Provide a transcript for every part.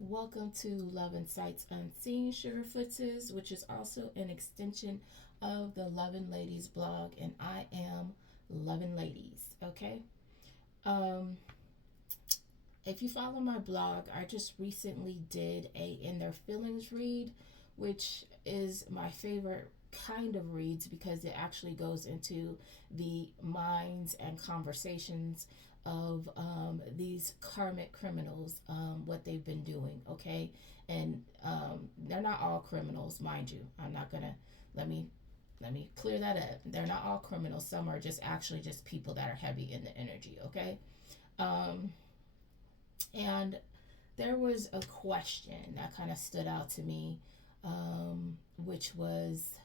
Welcome to Luvnsightzunseen Sugarfootses, which is also an extension of the Lovin' Ladies blog, and I am Lovin' Ladies. Okay. Um, if you follow my blog, I just recently did a In Their Feelings read, which is my favorite kind of reads because it actually goes into the minds and conversations of these karmic criminals, what they've been doing. Okay. And they're not all criminals, mind you. I'm not gonna let me let me clear that up. They're not all criminals. Some are just actually just people that are heavy in the energy. Okay. um and there was a question that kind of stood out to me, which was,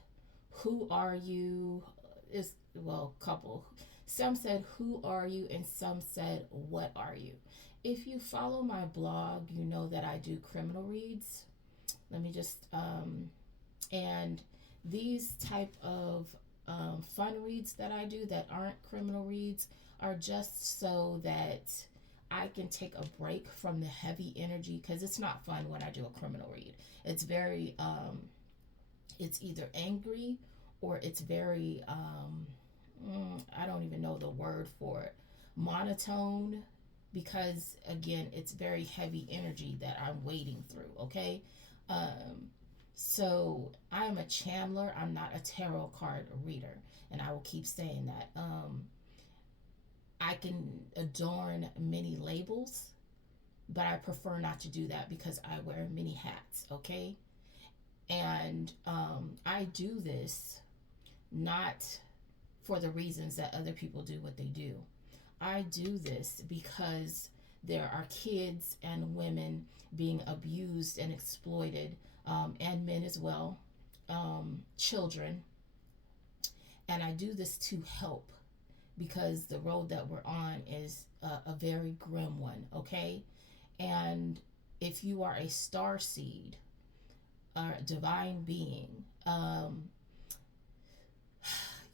who are you? Is, well, couple. Some said, who are you? And some said, what are you? If you follow my blog, you know that I do criminal reads. Let me just, and these type of fun reads that I do that aren't criminal reads are just so that I can take a break from the heavy energy, because it's not fun when I do a criminal read. It's very, it's either angry or it's very, I don't even know the word for it, monotone, because again, it's very heavy energy that I'm wading through, okay? Um, so I am a channeler, I'm not a tarot card reader, and I will keep saying that. I can adorn many labels, but I prefer not to do that because I wear many hats, okay? And I do this not for the reasons that other people do what they do. I do this because there are kids and women being abused and exploited, and men as well, children. And I do this to help because the road that we're on is a very grim one, okay? And if you are a star seed or a divine being,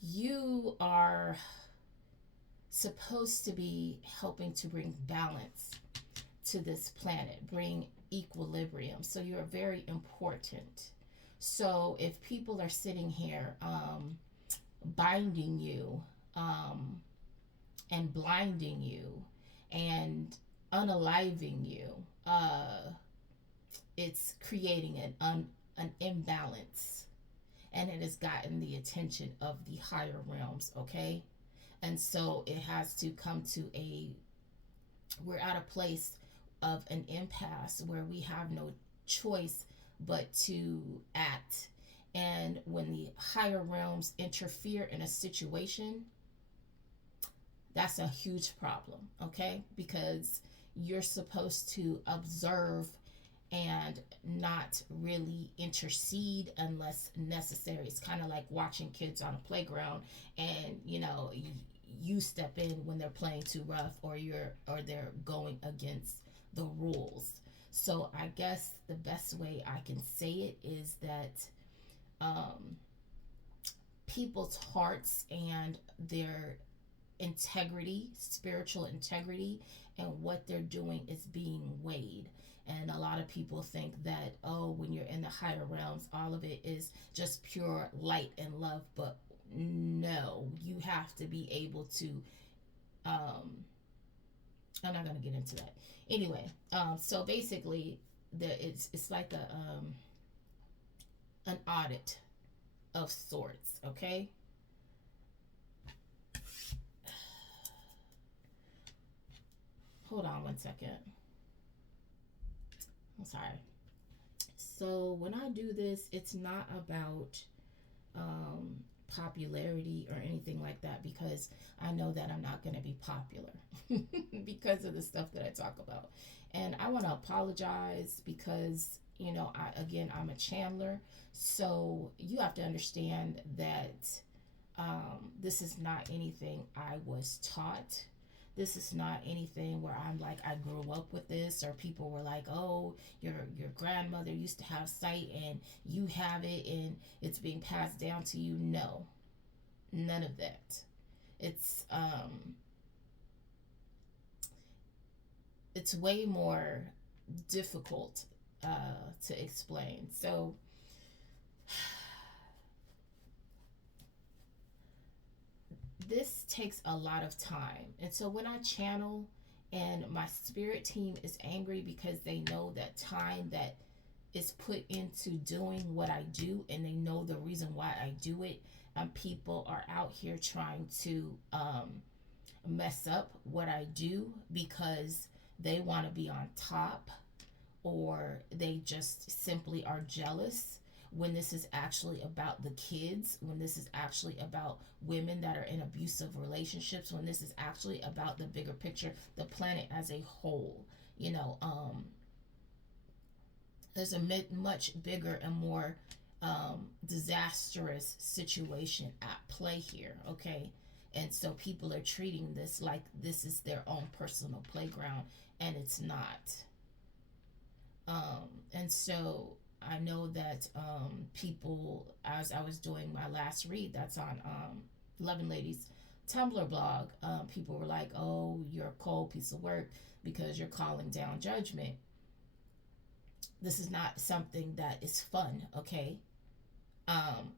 you are supposed to be helping to bring balance to this planet, bring equilibrium. So you're very important. So if people are sitting here binding you, and blinding you and unaliving you, it's creating an imbalance, and it has gotten the attention of the higher realms, okay? And so it has to come to we're at a place of an impasse where we have no choice but to act. And when the higher realms interfere in a situation, that's a huge problem, okay? Because you're supposed to observe and not really intercede unless necessary. It's kind of like watching kids on a playground, and you step in when they're playing too rough, or they're going against the rules. So I guess the best way I can say it is that um, people's hearts and their integrity, spiritual integrity, and what they're doing is being weighed. And a lot of people think that, oh, when you're in the higher realms, all of it is just pure light and love. But no, you have to be able to. I'm not gonna get into that. Anyway, so basically, it's like an audit of sorts. Okay. Hold on one second. I'm sorry. So when I do this, it's not about um, popularity or anything like that, because I know that I'm not going to be popular because of the stuff that I talk about. And I want to apologize because, I'm a channeler. So you have to understand that this is not anything I was taught. This is not anything where I'm like, I grew up with this, or people were like, oh, your grandmother used to have sight and you have it and it's being passed down to you. No, none of that. It's it's way more difficult to explain. So this takes a lot of time. And so when I channel and my spirit team is angry because they know that time that is put into doing what I do, and they know the reason why I do it, and people are out here trying to mess up what I do because they want to be on top, or they just simply are jealous, when this is actually about the kids, when this is actually about women that are in abusive relationships, when this is actually about the bigger picture, the planet as a whole. You know, there's a much bigger and more disastrous situation at play here, okay? And so people are treating this like this is their own personal playground, and it's not. And so I know that people, as I was doing my last read, that's on Loving Ladies Tumblr blog, people were like, oh, you're a cold piece of work because you're calling down judgment. This is not something that is fun, okay?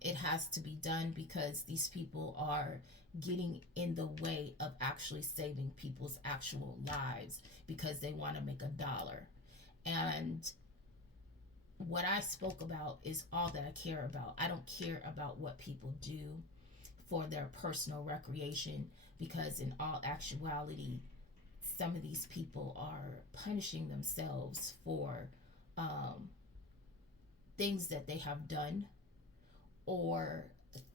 It has to be done because these people are getting in the way of actually saving people's actual lives because they want to make a dollar. And what I spoke about is all that I care about. I don't care about what people do for their personal recreation, because in all actuality, some of these people are punishing themselves for things that they have done, or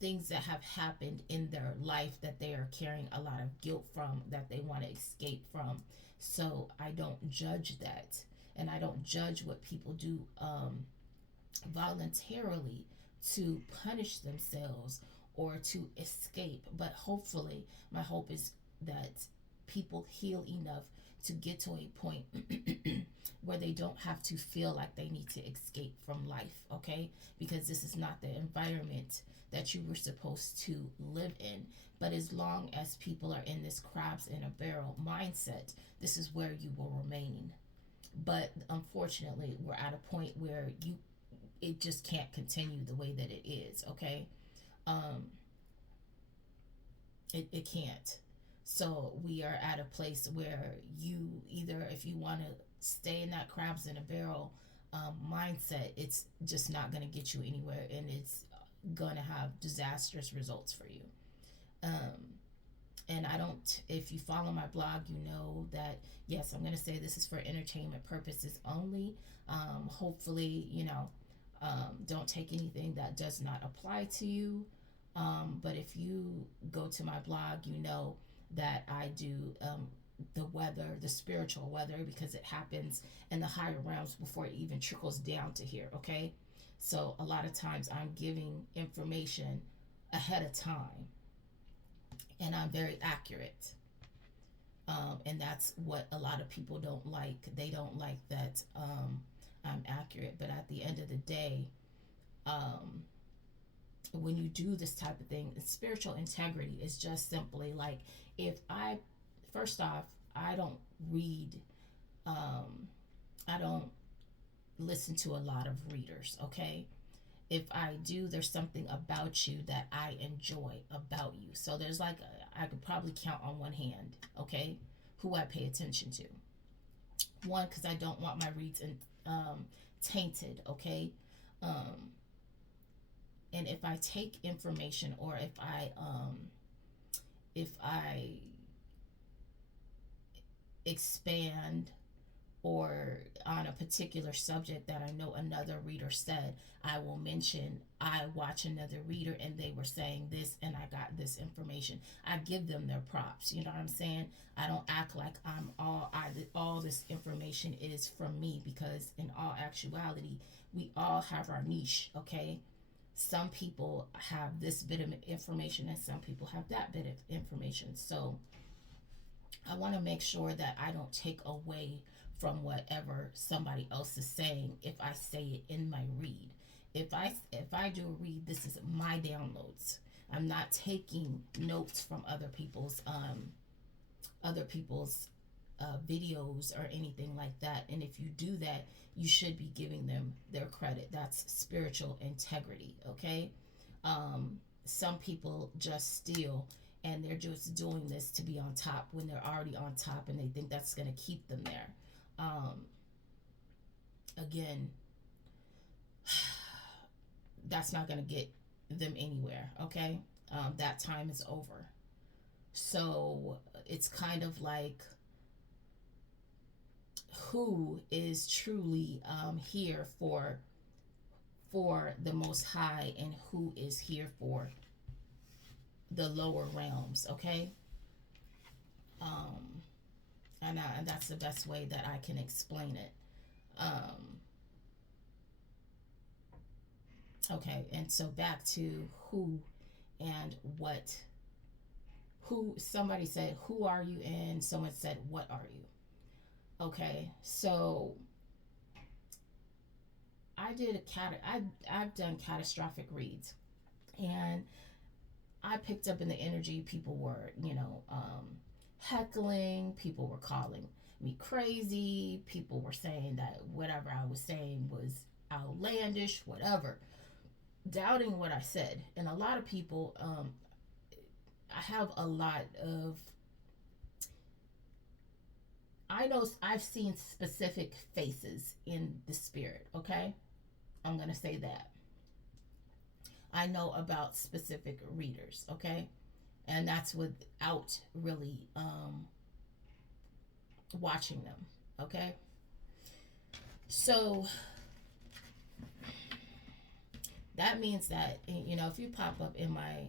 things that have happened in their life that they are carrying a lot of guilt from, that they want to escape from. So I don't judge that, and I don't judge what people do voluntarily to punish themselves or to escape. But hopefully, my hope is that people heal enough to get to a point where they don't have to feel like they need to escape from life, okay? Because this is not the environment that you were supposed to live in. But as long as people are in this crabs in a barrel mindset, this is where you will remain. But unfortunately, we're at a point where it just can't continue the way that it is, okay? It can't. So we are at a place where you either, if you want to stay in that crabs in a barrel mindset, it's just not going to get you anywhere, and it's going to have disastrous results for you. And I don't, if you follow my blog, you know that, yes, I'm going to say this is for entertainment purposes only. Hopefully, don't take anything that does not apply to you. But if you go to my blog, you know that I do the weather, the spiritual weather, because it happens in the higher realms before it even trickles down to here, okay? So a lot of times I'm giving information ahead of time, and I'm very accurate. And that's what a lot of people don't like. They don't like that I'm accurate. But at the end of the day, when you do this type of thing, spiritual integrity is just simply like, first off, I don't read, I don't listen to a lot of readers, okay? If I do, there's something about you that I enjoy about you. So there's like, I could probably count on one hand, okay, who I pay attention to. One, because I don't want my reads tainted, okay? And if I take information, or if I expand or on a particular subject that I know another reader said, I will mention, I watch another reader and they were saying this and I got this information. I give them their props. You know what I'm saying? I don't act like all this information is from me, because in all actuality, we all have our niche, okay? Some people have this bit of information and some people have that bit of information. So I want to make sure that I don't take away from whatever somebody else is saying if I say it in my read. If I do a read, this is my downloads. I'm not taking notes from other people's videos or anything like that. And if you do that, you should be giving them their credit. That's spiritual integrity, okay? Some people just steal, and they're just doing this to be on top when they're already on top, and they think that's going to keep them there. Again, that's not going to get them anywhere, okay? That time is over. So it's kind of like, who is truly here for the Most High, and who is here for the lower realms, okay? And that's the best way that I can explain it. Okay, and so back to who and what. Who, somebody said, who are you? And someone said, what are you? Okay, so I've done catastrophic reads, and I picked up in the energy. People were, heckling. People were calling me crazy. People were saying that whatever I was saying was outlandish, whatever, doubting what I said. And a lot of people, I have a lot of, I know I've seen specific faces in the spirit, okay? I'm going to say that. I know about specific readers, okay? And that's without really watching them, okay? So that means that, if you pop up in my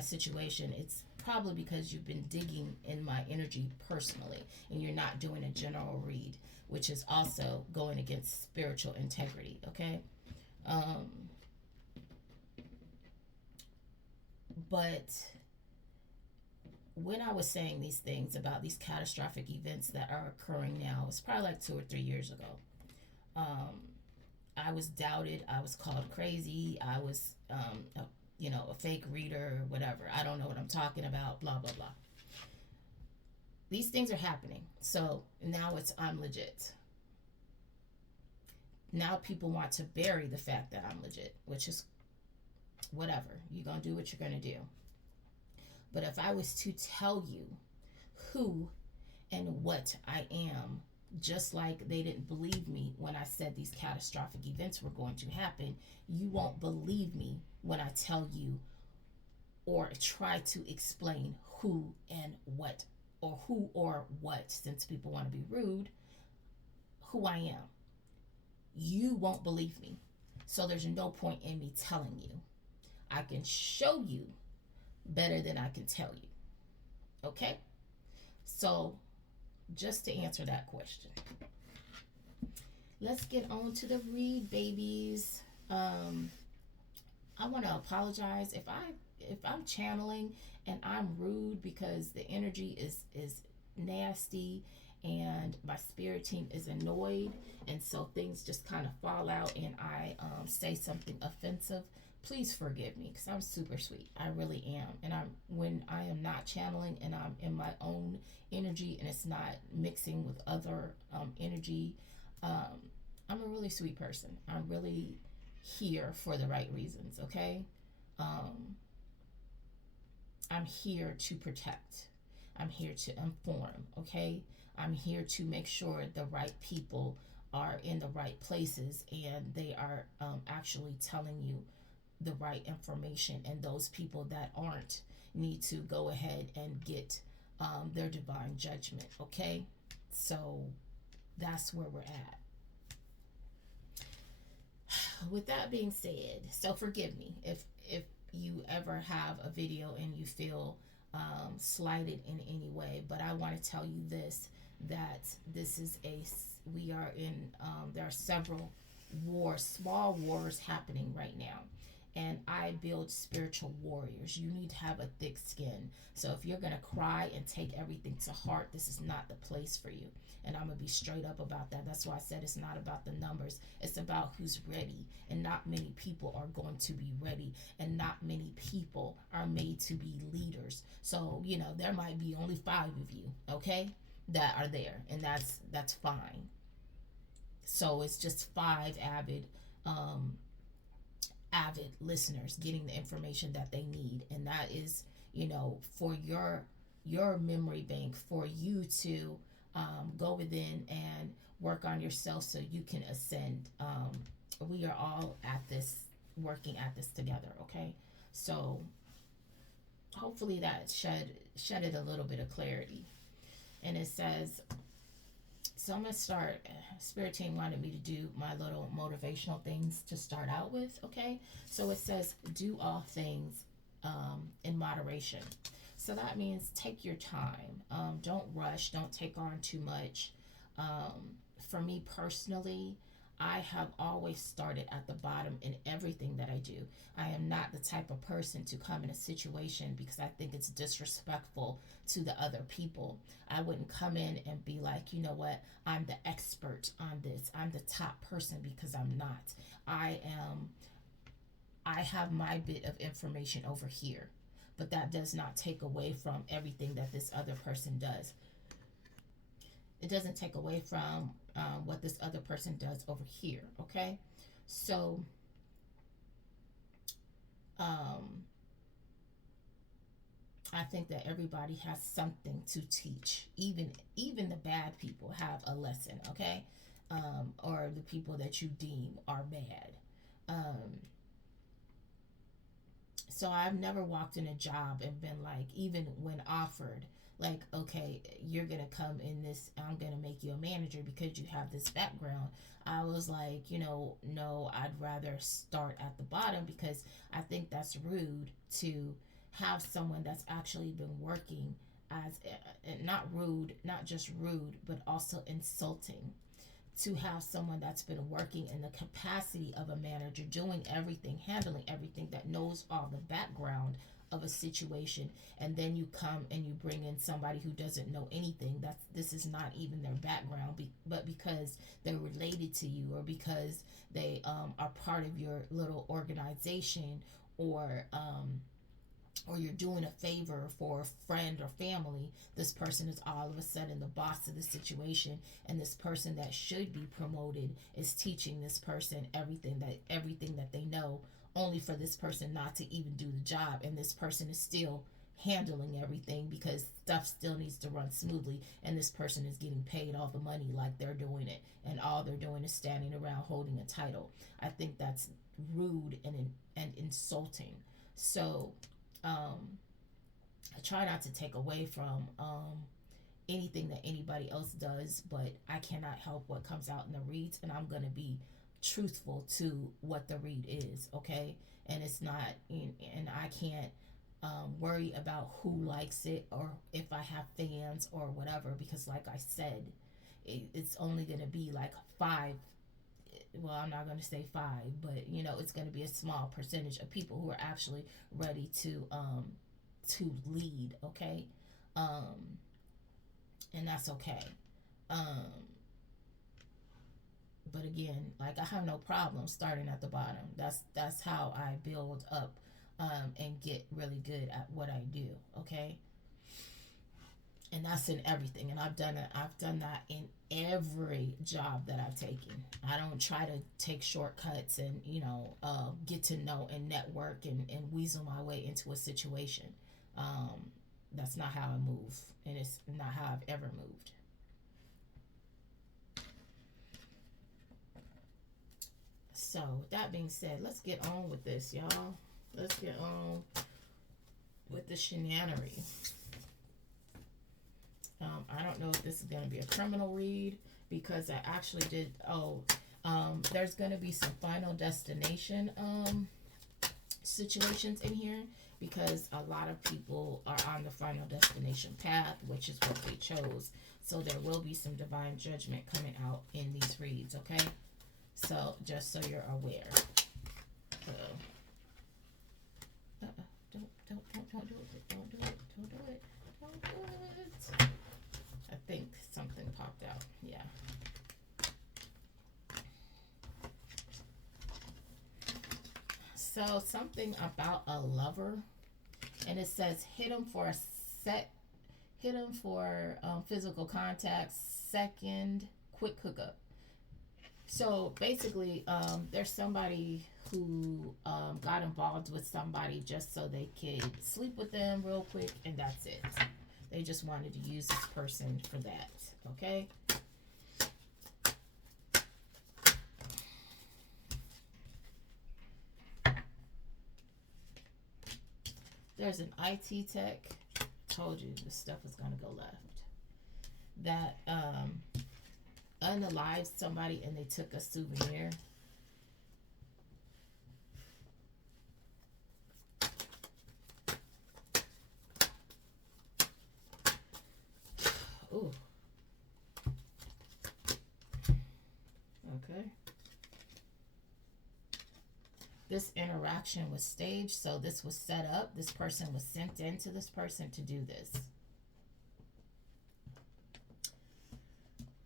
situation, it's probably because you've been digging in my energy personally, and you're not doing a general read, which is also going against spiritual integrity, okay? But when I was saying these things about these catastrophic events that are occurring now, it's probably like 2 or 3 years ago. I was doubted. I was called crazy. I was, a fake reader, whatever. I don't know what I'm talking about, blah, blah, blah. These things are happening. So now I'm legit. Now people want to bury the fact that I'm legit, which is whatever. You're going to do what you're going to do. But if I was to tell you who and what I am, just like they didn't believe me when I said these catastrophic events were going to happen, you won't believe me when I tell you or try to explain who and what, or who or what, since people want to be rude, who I am. You won't believe me. So there's no point in me telling you. I can show you better than I can tell you. Okay? So just to answer that question, let's get on to the read, babies. I want to apologize if I'm channeling and I'm rude, because the energy is nasty and my spirit team is annoyed, and so things just kind of fall out and I say something offensive. Please forgive me, because I'm super sweet. I really am. And when I am not channeling and I'm in my own energy and it's not mixing with other energy, I'm a really sweet person. I'm really here for the right reasons, okay? I'm here to protect. I'm here to inform, okay? I'm here to make sure the right people are in the right places and they are actually telling you the right information, and those people that aren't need to go ahead and get their divine judgment, okay? So that's where we're at. With that being said, so forgive me if you ever have a video and you feel slighted in any way, but I want to tell you this, that this is we are in, there are several wars, small wars happening right now. And I build spiritual warriors. You need to have a thick skin. So if you're going to cry and take everything to heart, this is not the place for you. And I'm going to be straight up about that. That's why I said it's not about the numbers. It's about who's ready. And not many people are going to be ready. And not many people are made to be leaders. So, there might be only 5 of you, okay, that are there. And that's fine. So it's just 5 um, avid listeners getting the information that they need, and that is, for your memory bank, for you to go within and work on yourself so you can ascend. We are all at this, working at this together. Okay, so hopefully that shedded a little bit of clarity. And it says, so I'm gonna start. Spirit team wanted me to do my little motivational things to start out with. Okay, so it says, do all things in moderation. So that means take your time. Don't rush. Don't take on too much. For me personally, I have always started at the bottom in everything that I do. I am not the type of person to come in a situation because I think it's disrespectful to the other people. I wouldn't come in and be like, you know what, I'm the expert on this. I'm the top person, because I'm not. I have my bit of information over here, but that does not take away from everything that this other person does. It doesn't take away from what this other person does over here. Okay, so I think that everybody has something to teach. Even the bad people have a lesson. Okay, or the people that you deem are bad. So I've never walked in a job and been like, even when offered, like, okay, you're gonna come in this, I'm gonna make you a manager because you have this background. I was like, no, I'd rather start at the bottom, because I think that's rude to have someone that's actually been working as, not rude, not just rude, but also insulting, to have someone that's been working in the capacity of a manager, doing everything, handling everything, that knows all the background of a situation, and then you come and you bring in somebody who doesn't know anything. This is not even their background, but because they're related to you, or because they are part of your little organization, or you're doing a favor for a friend or family, this person is all of a sudden the boss of the situation, and this person that should be promoted is teaching this person everything that they know, only for this person not to even do the job, and this person is still handling everything because stuff still needs to run smoothly, and this person is getting paid all the money like they're doing it, and all they're doing is standing around holding a title. I think that's rude and insulting. So I try not to take away from anything that anybody else does, but I cannot help what comes out in the reads, and I'm going to be truthful to what the read is. Okay, and it's not, and I can't worry about who likes it, or if I have fans or whatever, because like I said, it's only going to be like 5. Well, I'm not going to say 5, but it's going to be a small percentage of people who are actually ready to lead. Okay, and that's okay. But again, like, I have no problem starting at the bottom. That's how I build up and get really good at what I do. Okay, and that's in everything, and I've done that in every job that I've taken. I don't try to take shortcuts and get to know and network and weasel my way into a situation. That's not how I move, and it's not how I've ever moved. So that being said, let's get on with this, y'all. Let's get on with the shenanery. I don't know if this is going to be a criminal read, because I actually did. There's going to be some Final Destination situations in here, because a lot of people are on the Final Destination path, which is what they chose. So there will be some divine judgment coming out in these reads. Okay, so just so you're aware. Don't do it. Don't do it. Don't do it. Don't do it. I think something popped out. Yeah. So something about a lover, and it says hit him for physical contact, second quick hookup. So basically, there's somebody who got involved with somebody just so they could sleep with them real quick, and that's it. They just wanted to use this person for that. Okay. There's an IT tech. Told you this stuff is gonna go left. That unalived somebody and they took a souvenir. Ooh. Okay. This interaction was staged, so this was set up. This person was sent in to this person to do this.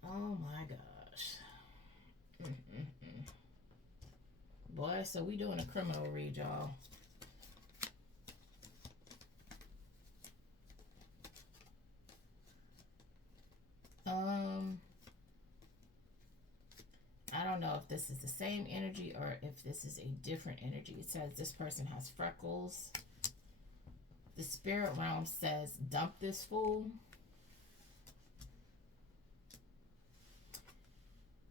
Oh my gosh. Mm-mm-mm. Boy, so we doing a criminal read, y'all. I don't know if this is the same energy or if this is a different energy. It says this person has freckles. The spirit realm says dump this fool.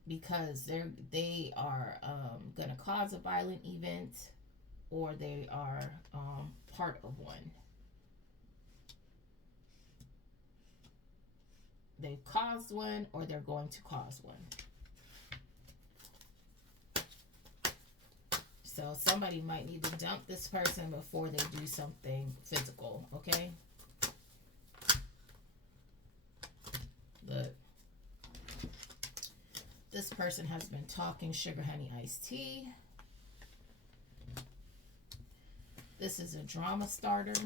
Because they are gonna cause a violent event, or they are part of one. They've caused one, or they're going to cause one. So somebody might need to dump this person before they do something physical, okay? Look. This person has been talking sugar honey iced tea. This is a drama starter.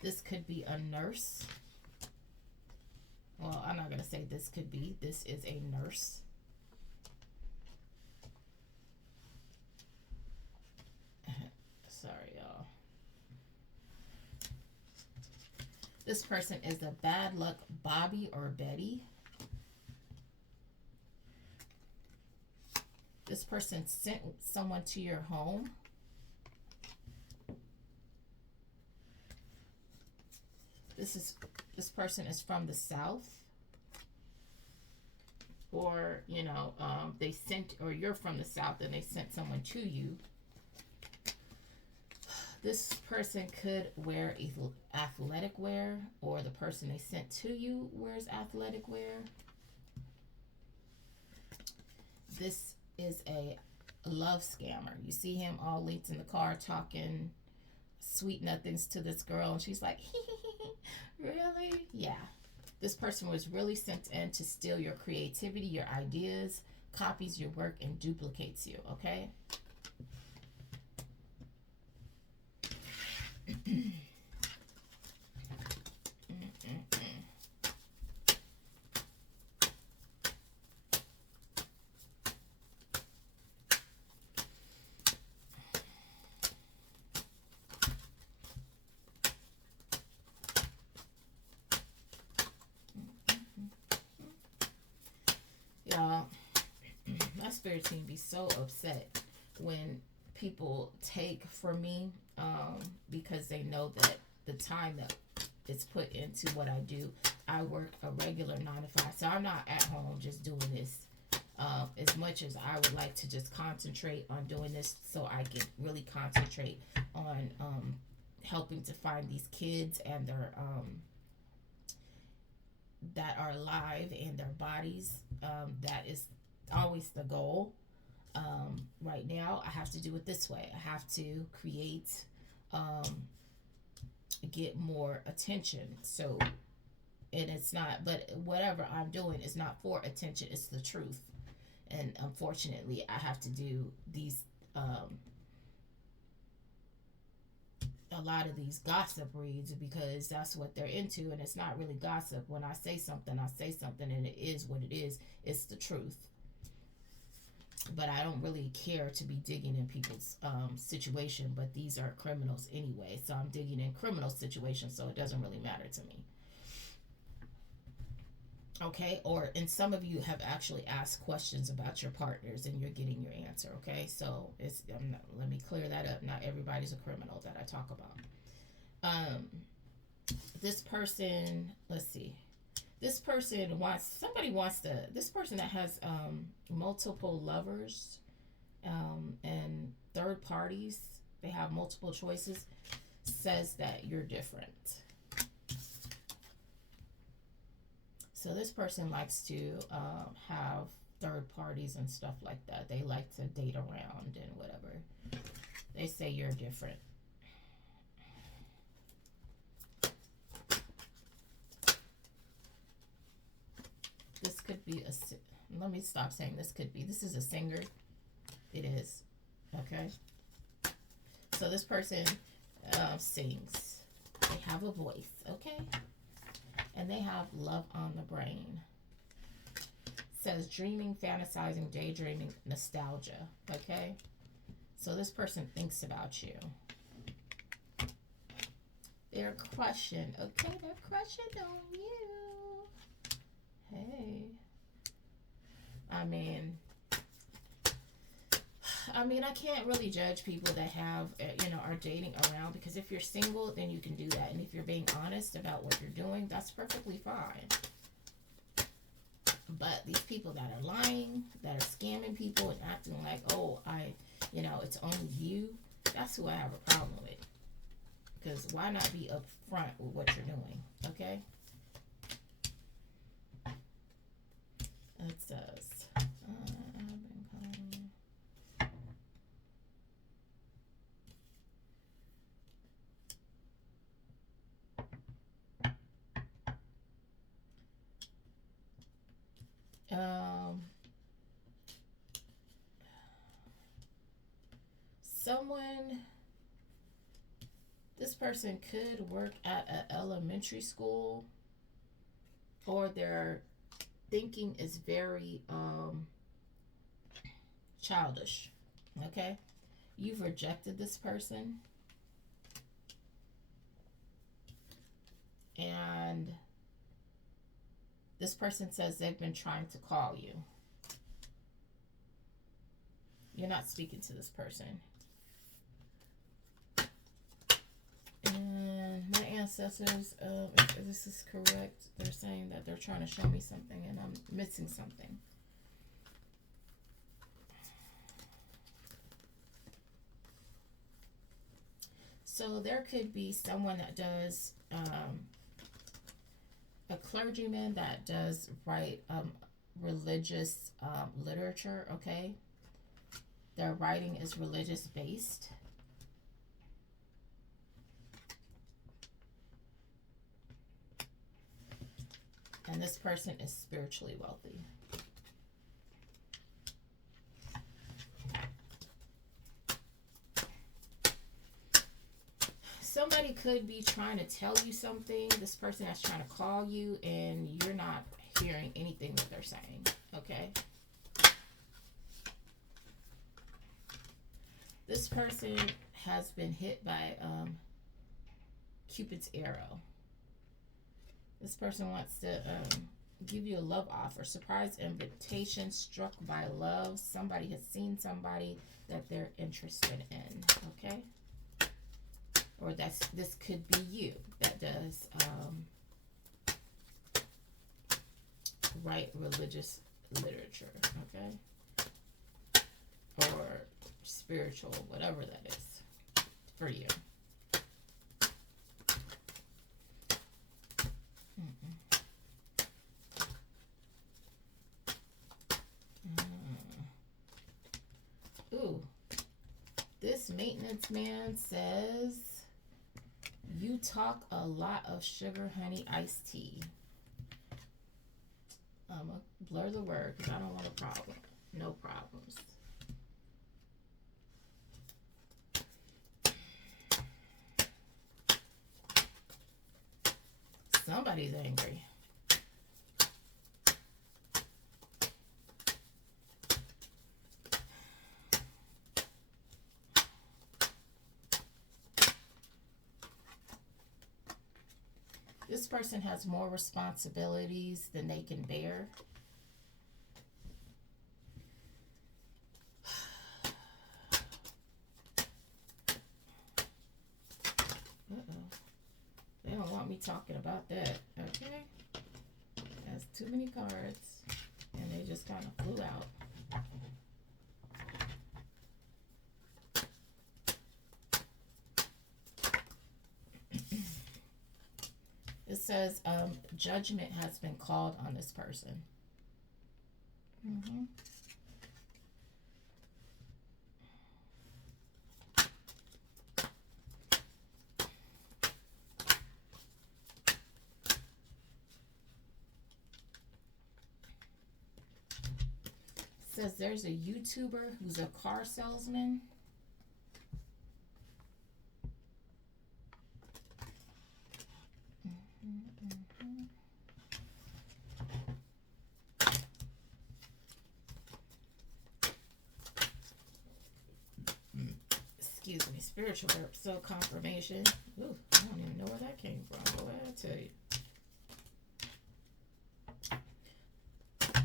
This could be a nurse. Well, I'm not going to say this could be. This is a nurse. Sorry, y'all. This person is a bad luck Bobby or Betty. This person sent someone to your home. This person is from the South. Or, you know, they sent, or you're from the South and they sent someone to you. This person could wear athletic wear, or the person they sent to you wears athletic wear. This is a love scammer. You see him all linked in the car talking sweet nothings to this girl, and she's like, really? Yeah. This person was really sent in to steal your creativity, your ideas, copies your work, and duplicates you, okay? Y'all, my spirit team be so upset when people take from me, because they know that the time that it's put into what I do, I work a regular 9 to 5, so I'm not at home just doing this. As much as I would like to just concentrate on doing this, so I can really concentrate on helping to find these kids and their that are alive in their bodies. That is always the goal. Right now, I have to do it this way. I have to create, get more attention. So, and it's not, but whatever I'm doing is not for attention, it's the truth. And unfortunately, I have to do these, a lot of these gossip reads because that's what they're into, and it's not really gossip. When I say something, and it is what it is. It's the truth. But I don't really care to be digging in people's situation, but these are criminals anyway, so I'm digging in criminal situations, so it doesn't really matter to me. Okay, or and some of you have actually asked questions about your partners and you're getting your answer. Okay, so let me clear that up. Not everybody's a criminal that I talk about. um this person, let's see, this person wants to, this person that has multiple lovers and third parties, they have multiple choices, says that you're different. So this person likes to have third parties and stuff like that. They like to date around and whatever. They say you're different. This could be a, let me stop saying this could be. This is a singer. It is. Okay. So this person sings. They have a voice. Okay. And they have love on the brain. Says dreaming, fantasizing, daydreaming, nostalgia. Okay. So this person thinks about you. They're crushing. Okay, they're crushing on you. Hey. I can't really judge people that have, are dating around, because if you're single, then you can do that. And if you're being honest about what you're doing, that's perfectly fine. But these people that are lying, that are scamming people and acting like, oh, it's only you, that's who I have a problem with. Because why not be upfront with what you're doing, okay? It says, I've been calling. Someone, this person could work at an elementary school, or their thinking is very childish. Okay, you've rejected this person, and this person says they've been trying to call you. You're not speaking to this person. And my ancestors, if this is correct, they're saying that they're trying to show me something and I'm missing something. So there could be someone that does, a clergyman that does write religious literature, okay? Their writing is religious based. And this person is spiritually wealthy. Somebody could be trying to tell you something. This person that's trying to call you and you're not hearing anything that they're saying, okay? This person has been hit by Cupid's arrow. This person wants to give you a love offer, surprise invitation, struck by love. Somebody has seen somebody that they're interested in, okay? Or this could be you that does write religious literature, okay? Or spiritual, whatever that is for you. Ooh, this maintenance man says you talk a lot of sugar, honey, iced tea. I'm gonna blur the word because I don't want a problem. No problems. Somebody's angry. This person has more responsibilities than they can bear. Uh-oh. They don't want me talking about that. Okay. That's too many cards. And they just kind of flew out. It says judgment has been called on this person. Mm-hmm. Says there's a YouTuber who's a car salesman. Excuse me, spiritual verb, so confirmation. Ooh, I don't even know where that came from. Boy, I tell you.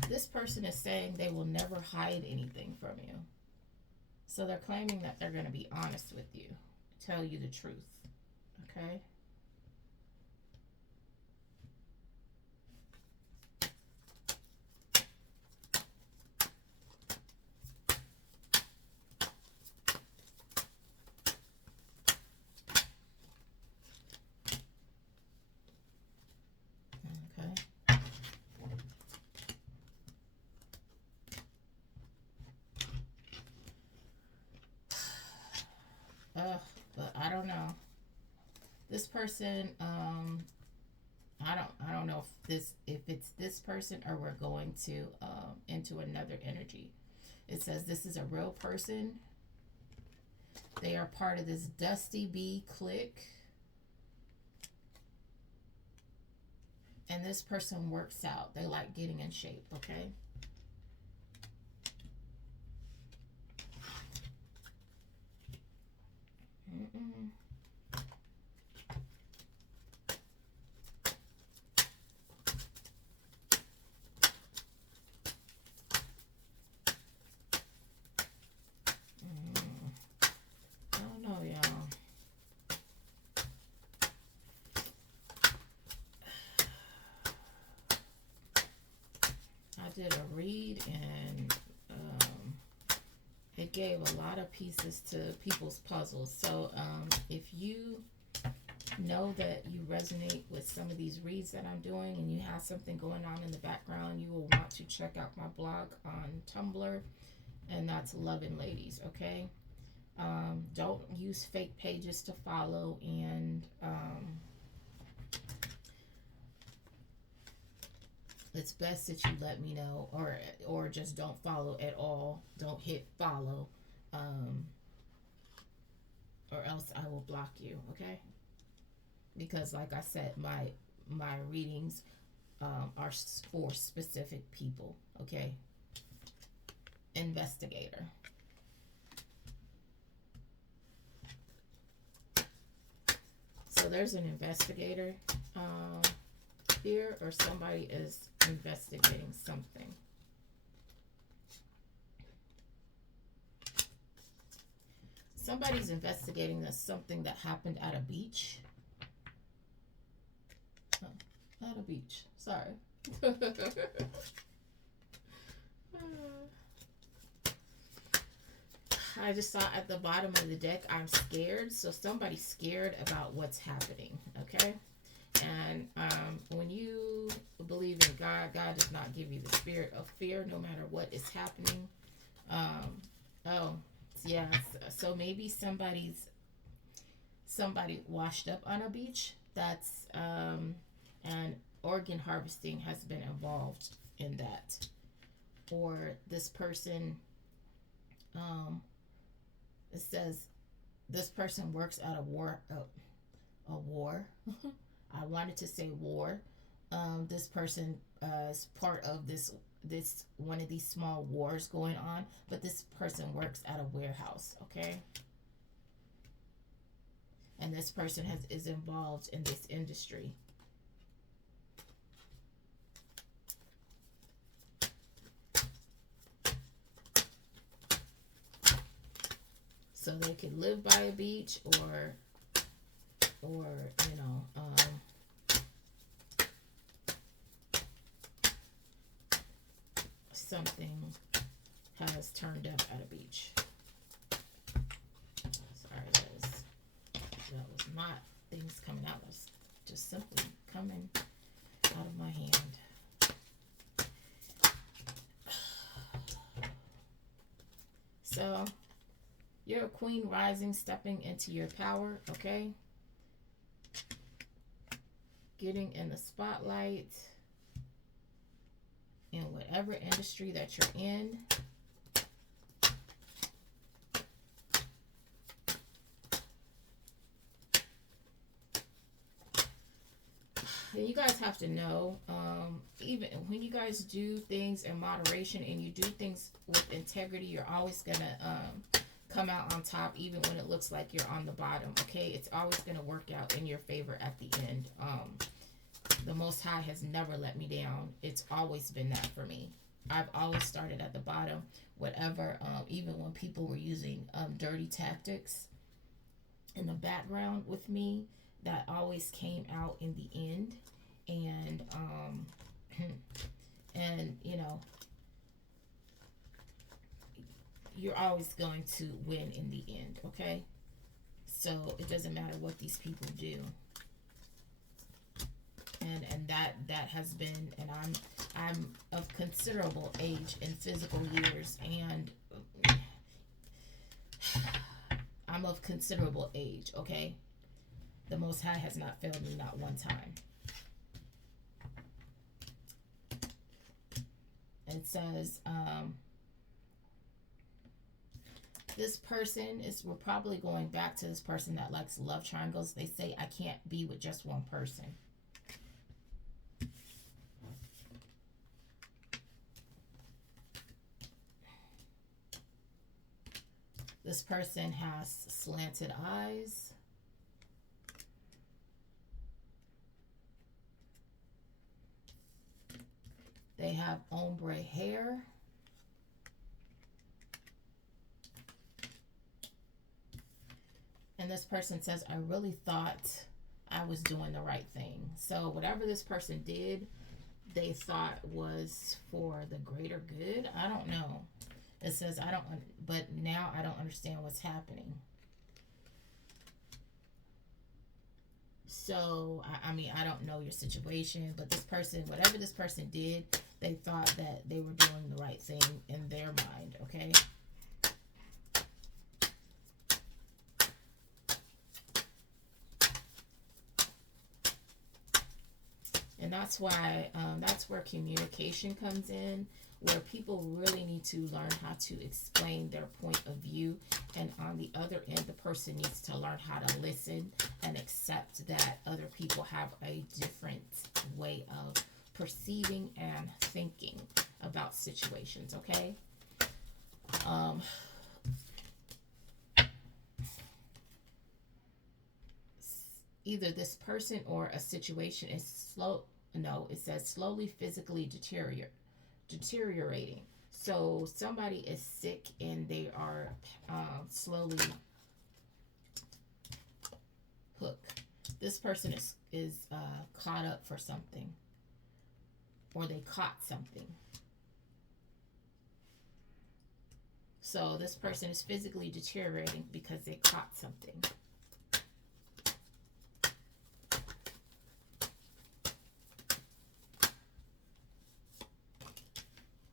This person is saying they will never hide anything from you. So they're claiming that they're going to be honest with you, tell you the truth. Okay? But I don't know. This person, I don't know if it's this person or we're going to into another energy. It says this is a real person. They are part of this Dusty Bee clique. And this person works out. They like getting in shape, okay? Mm-mm. I don't know, y'all. I did a read and it gave a lot of pieces to people's puzzles. So if you know that you resonate with some of these reads that I'm doing and you have something going on in the background, you will want to check out my blog on Tumblr, and that's Loving Ladies, okay? Don't use fake pages to follow, and it's best that you let me know, or just don't follow at all. Don't hit follow, or else I will block you, okay? Because like I said, my readings are for specific people, okay? Investigator. So there's an investigator here, or somebody is investigating something. Somebody's investigating something that happened at a beach. Oh, at a beach. Sorry. I just saw at the bottom of the deck, I'm scared. So somebody's scared about what's happening, okay? And when you believe in God, God does not give you the spirit of fear no matter what is happening. Oh, yeah. So maybe somebody washed up on a beach. That's and organ harvesting has been involved in that. Or this person, it says this person works at a war. I wanted to say war. This person is part of this one of these small wars going on, but this person works at a warehouse, okay? And this person is involved in this industry. so they could live by a beach, or you know, something has turned up at a beach. Sorry, that was not things coming out. It was just simply coming out of my hand. So, you're a queen rising, stepping into your power, okay? Getting in the spotlight in whatever industry that you're in. And you guys have to know, even when you guys do things in moderation and you do things with integrity, you're always going to come out on top, even when it looks like you're on the bottom, okay? It's always going to work out in your favor at the end. The Most High has never let me down. It's always been that for me. I've always started at the bottom, whatever, even when people were using dirty tactics in the background with me, that always came out in the end. And and you know, you're always going to win in the end, okay? So it doesn't matter what these people do. And that has been, and I'm of considerable age in physical years, and I'm of considerable age, okay? The Most High has not failed me, not one time. It says, this person is, we're probably going back to this person that likes love triangles. They say, I can't be with just one person. This person has slanted eyes. They have ombre hair. And this person says, I really thought I was doing the right thing. So whatever this person did, they thought was for the greater good. I don't know. It says, but now I don't understand what's happening. So, I mean, I don't know your situation, but this person, whatever this person did, they thought that they were doing the right thing in their mind, okay? And that's why, that's where communication comes in, where people really need to learn how to explain their point of view. And on the other end, the person needs to learn how to listen and accept that other people have a different way of perceiving and thinking about situations, okay? Either this person or a situation is it says slowly physically deteriorating. So somebody is sick and they are slowly hooked. This person is caught up for something, or they caught something. So this person is physically deteriorating because they caught something.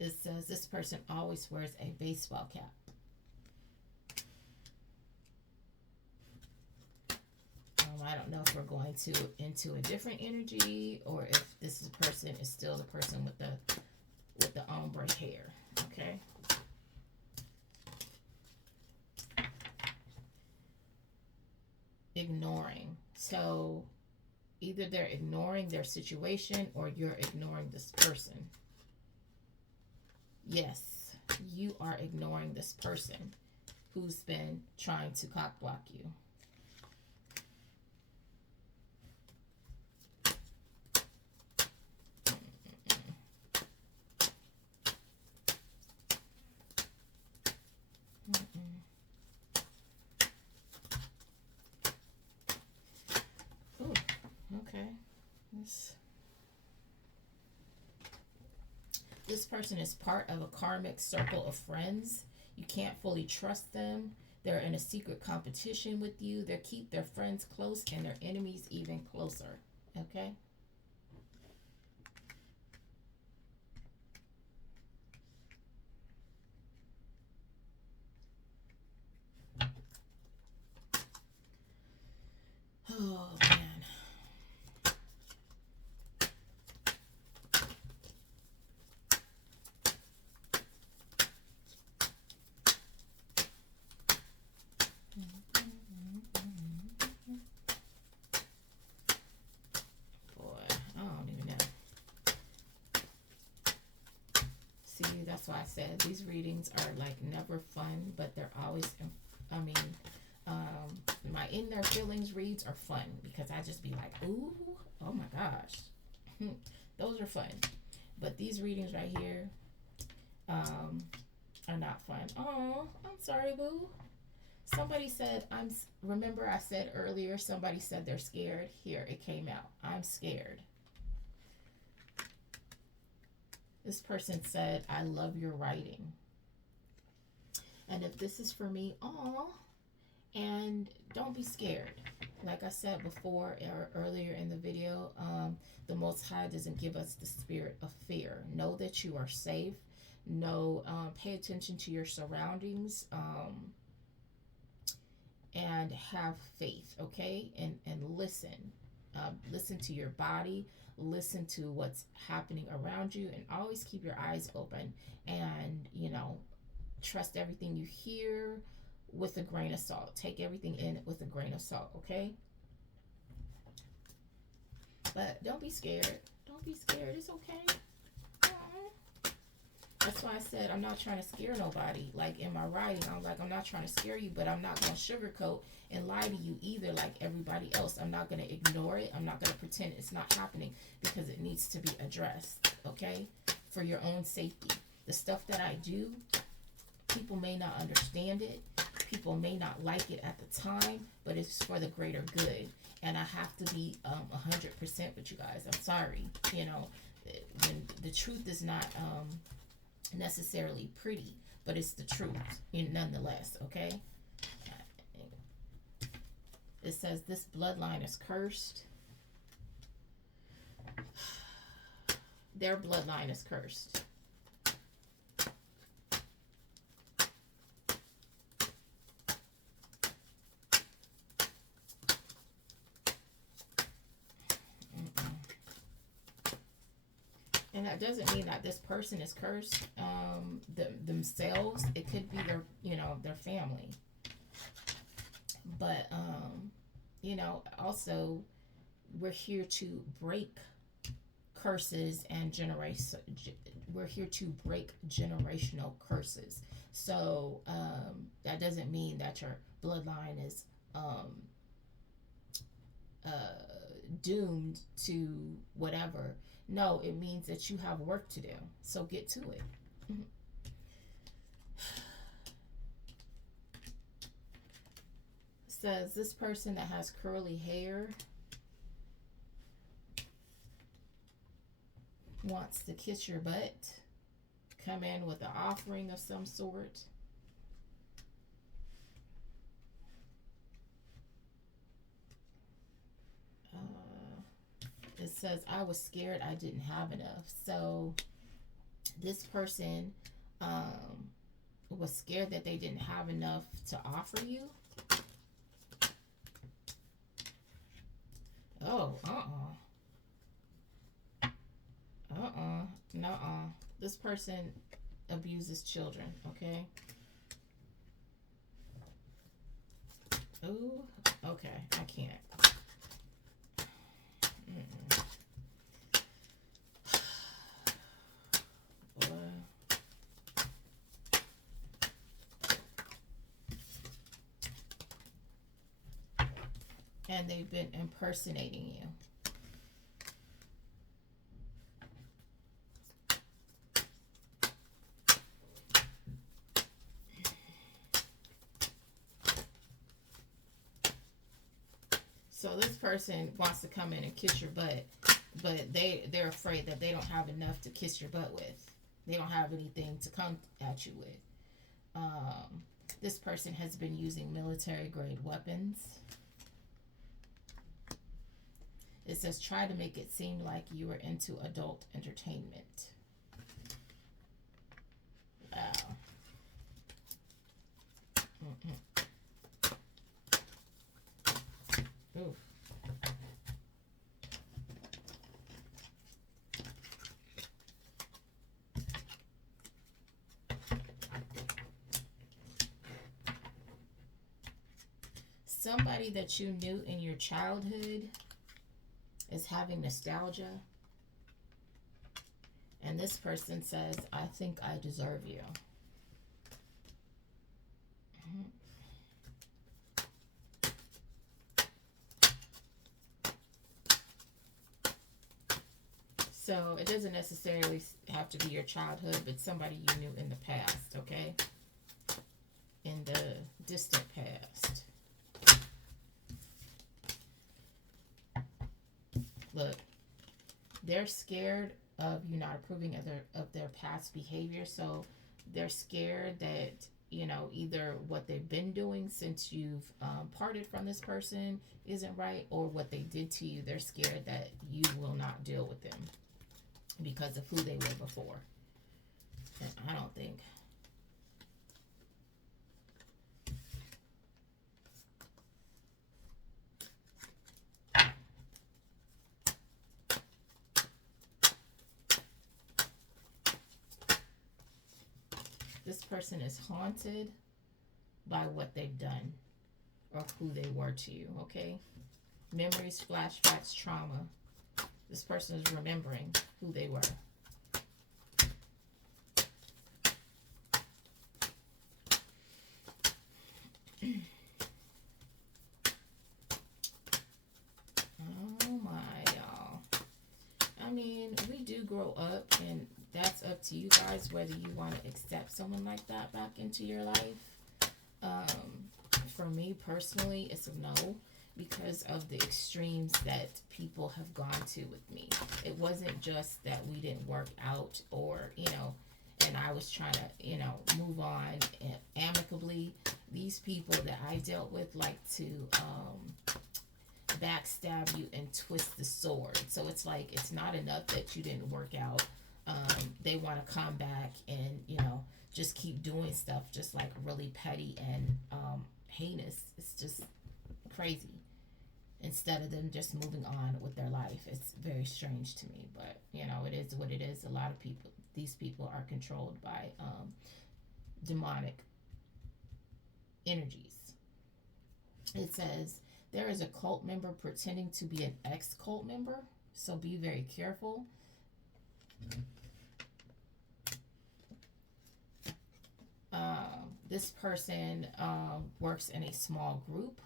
It says this person always wears a baseball cap. I don't know if we're going into a different energy, or if this person is still the person with the ombre hair. Okay. Ignoring. So either they're ignoring their situation or you're ignoring this person. Yes, you are ignoring this person who's been trying to cock block you. Okay. This person is part of a karmic circle of friends. You can't fully trust them. They're in a secret competition with you. They keep their friends close and their enemies even closer. Okay? Oh, man. That's why I said these readings are like never fun, but they're always, I mean, my in their feelings reads are fun because I just be like, ooh, oh my gosh. Those are fun. But these readings right here are not fun. Oh, I'm sorry, boo. Somebody said, remember I said earlier, somebody said they're scared. Here, it came out. I'm scared. This person said, I love your writing. And if this is for me, and don't be scared. Like I said before or earlier in the video, the Most High doesn't give us the spirit of fear. Know that you are safe. Know, pay attention to your surroundings, and have faith, okay? And listen. Listen to your body. Listen to what's happening around you, and always keep your eyes open, and trust everything you hear with a grain of salt. Take everything in with a grain of salt, okay? But don't be scared. Don't be scared. It's okay. That's why I said I'm not trying to scare nobody. Like in my writing, I'm not trying to scare you, but I'm not going to sugarcoat and lie to you either like everybody else. I'm not going to ignore it. I'm not going to pretend it's not happening because it needs to be addressed, okay? For your own safety. The stuff that I do, people may not understand it. People may not like it at the time, but it's for the greater good. And I have to be 100% with you guys. I'm sorry. When the truth is not necessarily pretty, but it's the truth nonetheless, okay? It says this bloodline is cursed. Their bloodline is cursed. And that doesn't mean that this person is cursed themselves. It could be their family. But also we're here to break curses and we're here to break generational curses. So that doesn't mean that your bloodline is doomed to whatever. No, it means that you have work to do. So get to it. Says this person that has curly hair wants to kiss your butt, come in with an offering of some sort. It says, I was scared I didn't have enough. So this person was scared that they didn't have enough to offer you. Oh, nuh-uh. This person abuses children, okay? Ooh, okay, I can't. And they've been impersonating you. So this person wants to come in and kiss your butt, but they're afraid that they don't have enough to kiss your butt with. They don't have anything to come at you with. This person has been using military grade weapons. It says try to make it seem like you are into adult entertainment. Wow. Ooh. Somebody that you knew in your childhood is having nostalgia. And this person says, I think I deserve you. So it doesn't necessarily have to be your childhood, but somebody you knew in the past, okay? In the distant past. Look, they're scared of you not approving of their past behavior. So they're scared that, you know, either what they've been doing since you've parted from this person isn't right, or what they did to you. They're scared that you will not deal with them because of who they were before. And I don't think. This person is haunted by what they've done or who they were to you, okay? Memories, flashbacks, trauma. This person is remembering who they were. Oh my, y'all. I mean, we do grow up, and that's up to you guys whether you want to accept someone like that back into your life. For me personally, it's a no, because of the extremes that people have gone to with me. It wasn't just that we didn't work out, or, you know, and I was trying to, you know, move on amicably. These people that I dealt with like to backstab you and twist the sword. So it's like, it's not enough that you didn't work out. They want to come back and, you know, just keep doing stuff just like really petty and heinous. It's just crazy. Instead of them just moving on with their life. It's very strange to me, but, you know, it is what it is. A lot of people, these people are controlled by demonic energies. It says, there is a cult member pretending to be an ex-cult member, so be very careful. This person works in a small group,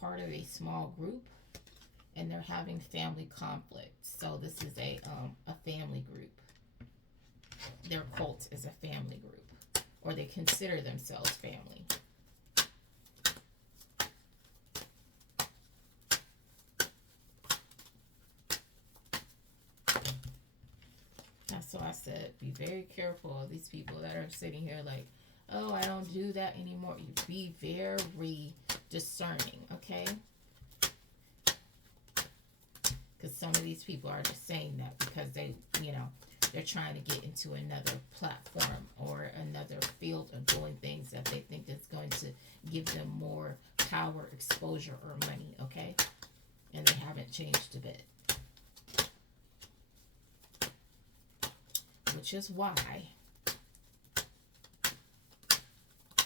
part of a small group, and they're having family conflict. So this is a family group. Their cult is a family group, or they consider themselves family. That's why I said be very careful of these people that are sitting here like, oh, I don't do that anymore. You be very discerning, okay? Because some of these people are just saying that because they, you know, they're trying to get into another platform or another field of doing things that they think is going to give them more power, exposure, or money, okay? And they haven't changed a bit. Which is why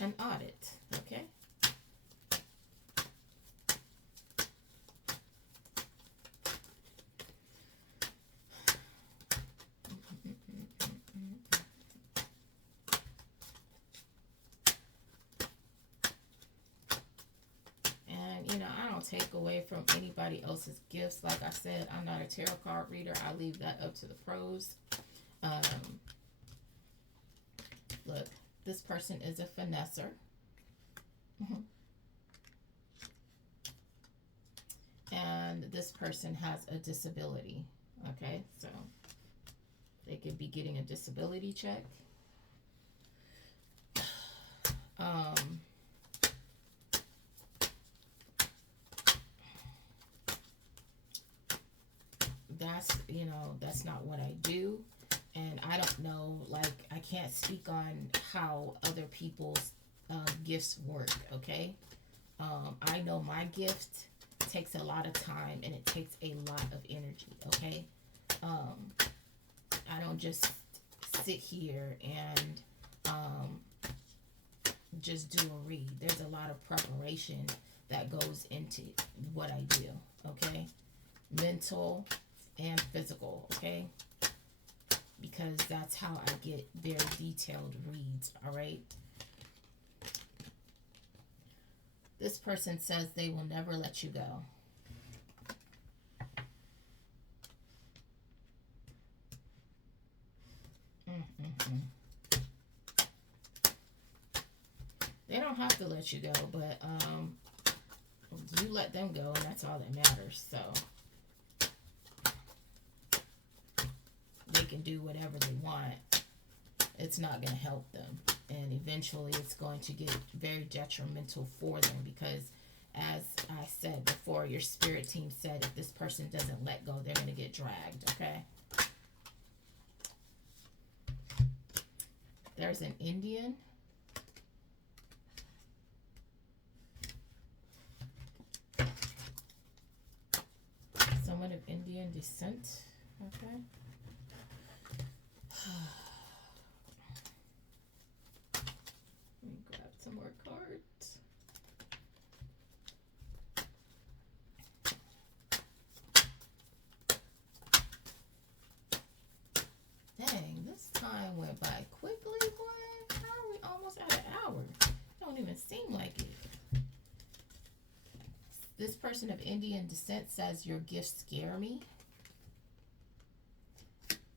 an audit, okay? And, you know, I don't take away from anybody else's gifts. Like I said, I'm not a tarot card reader. I leave that up to the pros. Look, this person is a finesser. and this person has a disability. Okay, so they could be getting a disability check. That's, you know, that's not what I do. And I don't know, like, I can't speak on how other people's gifts work, okay? I know my gift takes a lot of time and it takes a lot of energy, okay? I don't just sit here and just do a read. There's a lot of preparation that goes into what I do, okay? Mental and physical, okay? Because that's how I get very detailed reads, all right? This person says they will never let you go. They don't have to let you go, but you let them go, and that's all that matters. So they can do whatever they want. It's not going to help them, and eventually it's going to get very detrimental for them, because as I said before, your spirit team said if this person doesn't let go, they're going to get dragged, okay? There's an Indian. Someone of Indian descent, okay? Let me grab some more cards. Dang, this time went by quickly, boy. How are we almost at an hour? Don't even seem like it. This person of Indian descent says your gifts scare me.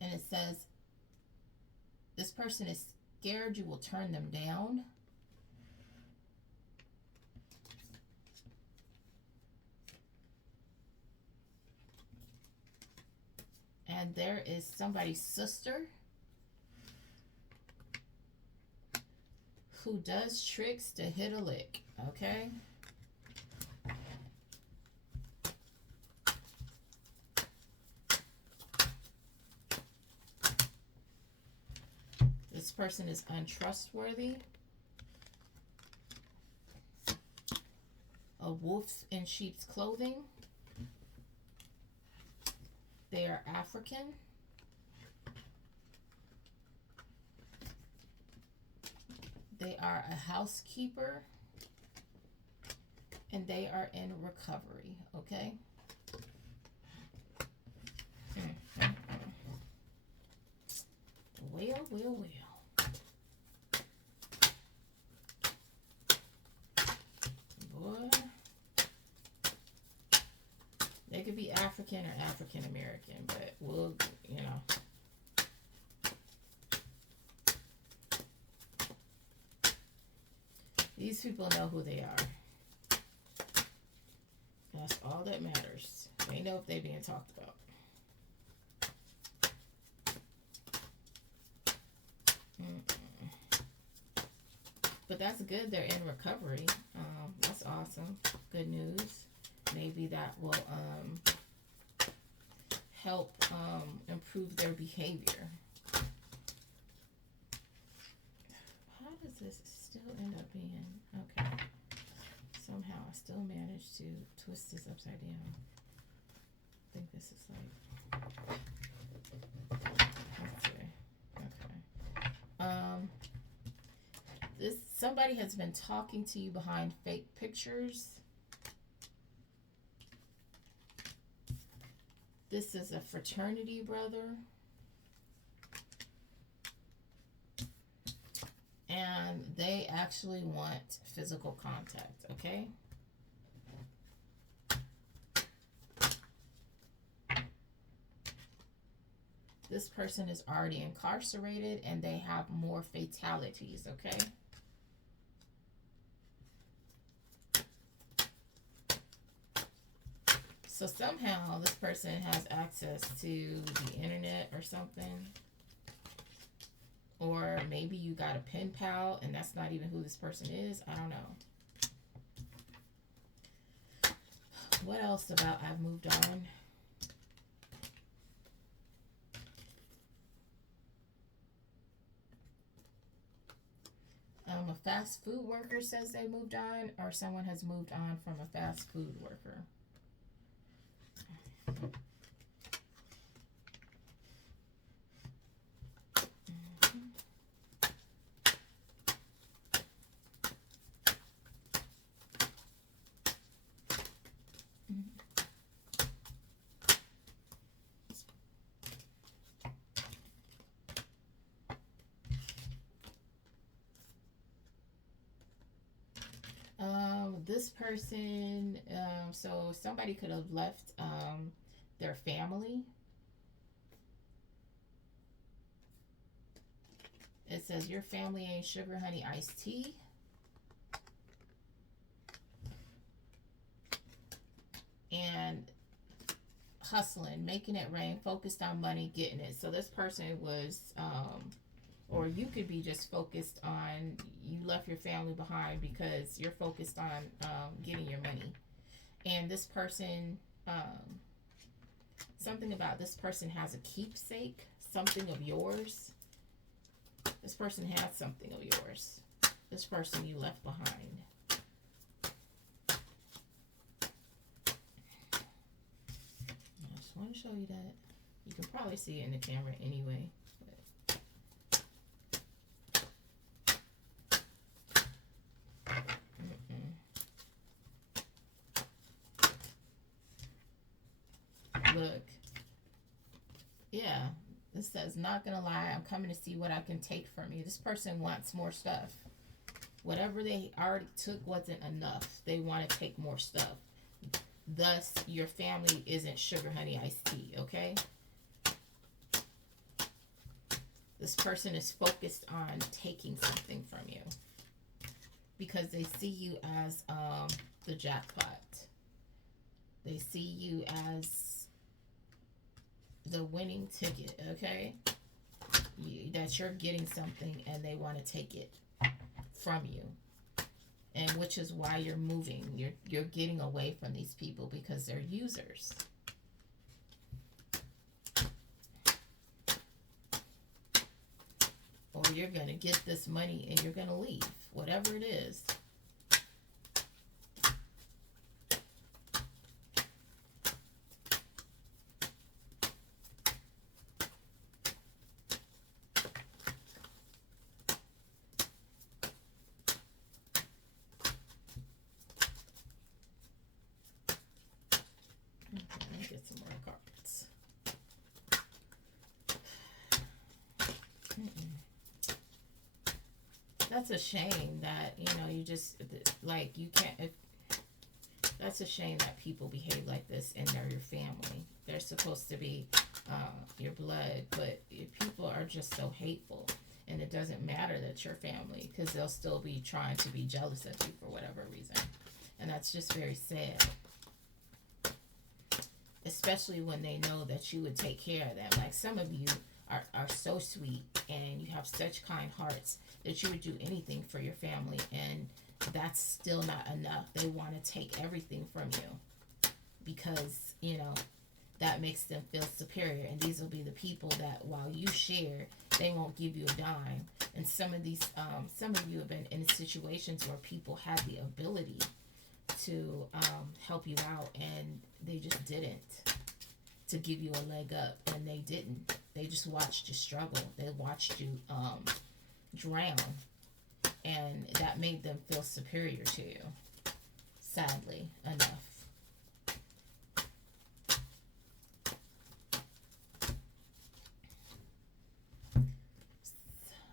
And it says this person is scared you will turn them down. And there is somebody's sister who does tricks to hit a lick, okay? This person is untrustworthy. A wolf in sheep's clothing. They are African. They are a housekeeper. And they are in recovery, okay? Well. Boy. They could be African or African American, but we'll, you know. These people know who they are. That's all that matters. They know if they're being talked about. But that's good. They're in recovery. That's awesome. Good news. Maybe that will help improve their behavior. How does this still end up being? Okay. Somehow I still managed to twist this upside down. I think this is like... Let's see. Okay. Somebody has been talking to you behind fake pictures. This is a fraternity brother. And they actually want physical contact, okay? This person is already incarcerated and they have more fatalities, okay? So somehow this person has access to the internet or something. Or maybe you got a pen pal and that's not even who this person is. I don't know. What else about I've moved on? A fast food worker says they moved on, or someone has moved on from a fast food worker. This person, so somebody could have left their family. It says your family ain't sugar, honey, iced tea. And hustling, making it rain, focused on money, getting it. So this person was, or you could be just focused on, you left your family behind because you're focused on getting your money. And this person, something about this person has a keepsake, something of yours. This person has something of yours. This person you left behind. I just want to show you that. You can probably see it in the camera anyway. Look, yeah, this says, not gonna lie, I'm coming to see what I can take from you. This person wants more stuff. Whatever they already took wasn't enough. They want to take more stuff. Thus, your family isn't sugar, honey, iced tea, okay? This person is focused on taking something from you because they see you as the jackpot. They see you as the winning ticket, okay? That you're getting something and they want to take it from you. And which is why you're moving. You're getting away from these people because they're users. Or you're going to get this money and you're going to leave. Whatever it is. Get some more cards. That's a shame that, you just, like, you can't, that's a shame that people behave like this and they're your family. They're supposed to be your blood, but people are just so hateful. And it doesn't matter that you're family because they'll still be trying to be jealous of you for whatever reason. And that's just very sad. Especially when they know that you would take care of them. Like some of you are so sweet and you have such kind hearts that you would do anything for your family, and that's still not enough. They want to take everything from you because, that makes them feel superior. And these will be the people that while you share, they won't give you a dime. And some of you have been in situations where people had the ability to help you out and they just didn't, to give you a leg up, and they didn't. They just watched you struggle. They watched you drown, and that made them feel superior to you, sadly enough.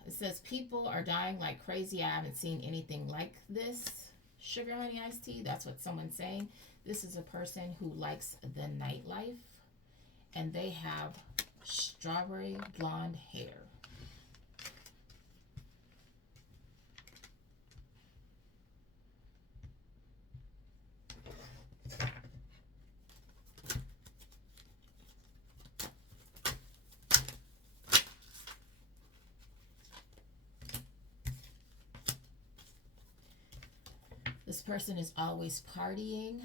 It says people are dying like crazy. I haven't seen anything like this. Sugar, honey, iced tea. That's what someone's saying. This is a person who likes the nightlife, and they have strawberry blonde hair. person is always partying.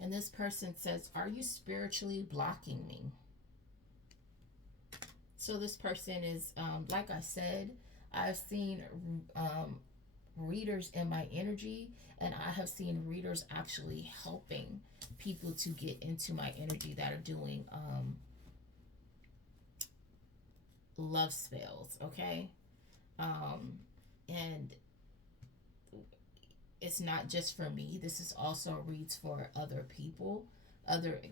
And this person says, are you spiritually blocking me? So this person is, like I said, I've seen readers in my energy, and I have seen readers actually helping people to get into my energy that are doing love spells, okay? And it's not just for me. This is also reads for other people,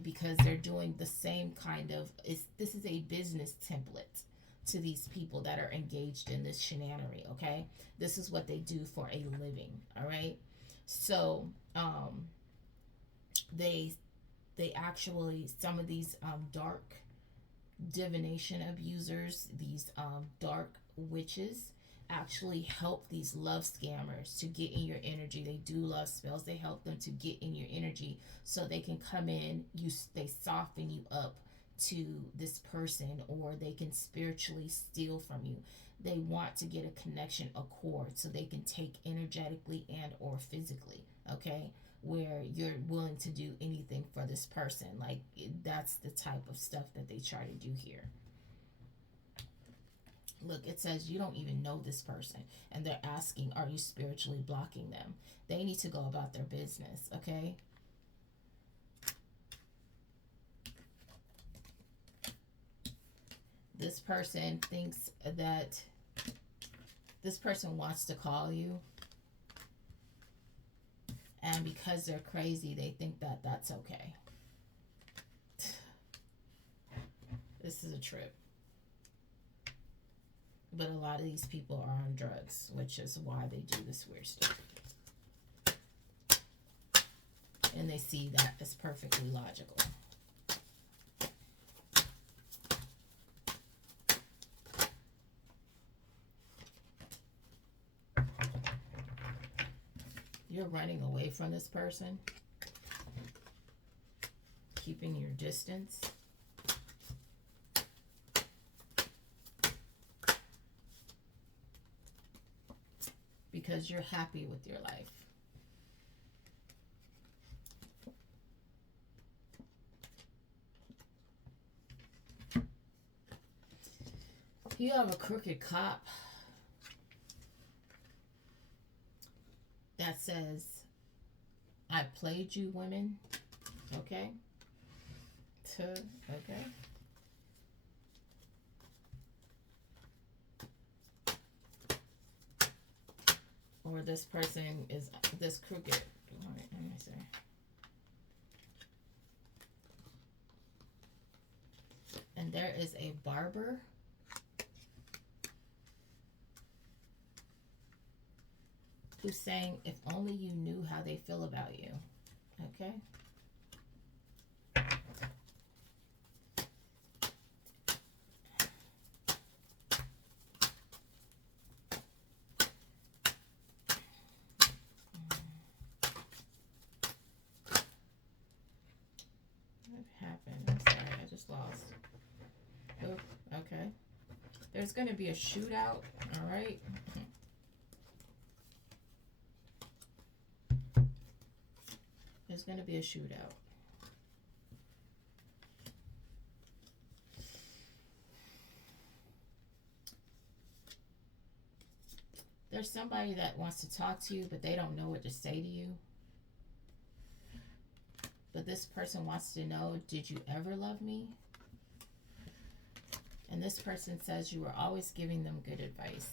because they're doing the same kind of, this is a business template to these people that are engaged in this shenanery, okay? This is what they do for a living, all right? So they actually, some of these dark divination abusers, these dark witches, actually help these love scammers to get in your energy. They do love spells. They help them to get in your energy so they can come in. They soften you up to this person, or they can spiritually steal from you. They want to get a connection, a cord, so they can take energetically and or physically, okay? Where you're willing to do anything for this person. Like, that's the type of stuff that they try to do here. Look, it says you don't even know this person, and they're asking, are you spiritually blocking them? They need to go about their business, okay? This person thinks that this person wants to call you, and because they're crazy, they think that that's okay. This is a trip. But a lot of these people are on drugs, which is why they do this weird stuff. And they see that as perfectly logical. You're running away from this person, keeping your distance. Because you're happy with your life. You have a crooked cop that says, I played you, women. Okay? Okay? Or this person is this crooked. Let me see. And there is a barber who's saying, if only you knew how they feel about you. Okay? Lost. Oh, okay. There's going to be a shootout. All right. There's going to be a shootout. There's somebody that wants to talk to you, but they don't know what to say to you. But this person wants to know, did you ever love me? And this person says you were always giving them good advice.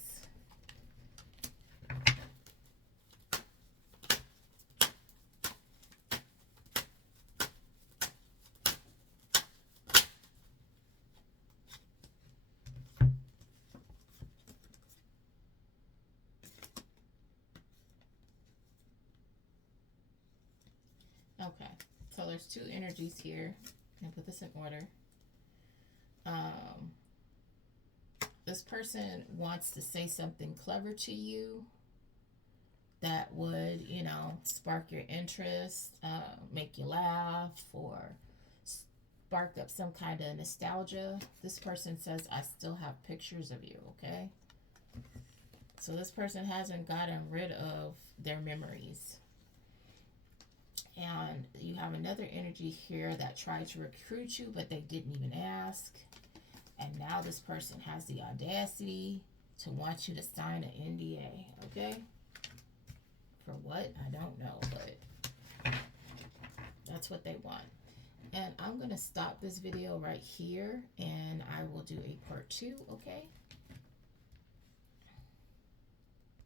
Okay. So there's two energies here. I'm gonna put this in order. This person wants to say something clever to you that would, spark your interest, make you laugh, or spark up some kind of nostalgia. This person says, I still have pictures of you, okay? So this person hasn't gotten rid of their memories. And you have another energy here that tried to recruit you, but they didn't even ask. And now this person has the audacity to want you to sign an NDA, okay? For what? I don't know, but that's what they want. And I'm going to stop this video right here, and I will do a part 2, okay?